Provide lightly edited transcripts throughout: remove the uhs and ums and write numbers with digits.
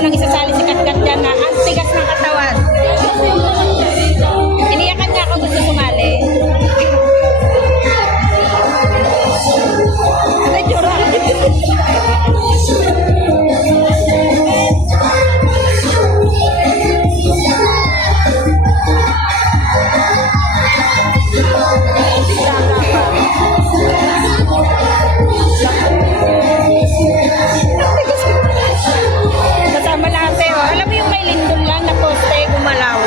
mo nang isasali si Katkat dyan na ang tigas ng katawan. Iniyakan niya ako gusto sumali. Ano jura? Kasama natin, oh. Alam mo yung may lindol lang na poste, gumalaw.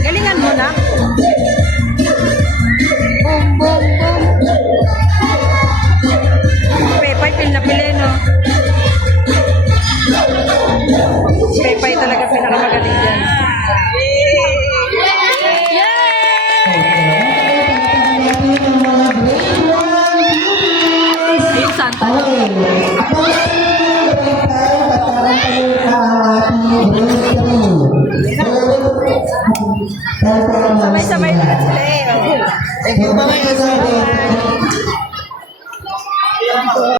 Galingan mo na. Boom, boom, boom. Pepay, pil na pili, no? Pepay talaga pinakamagaling dyan. Ayun, Santa. Sabay-sabay na sila eh. Thank you, Mama.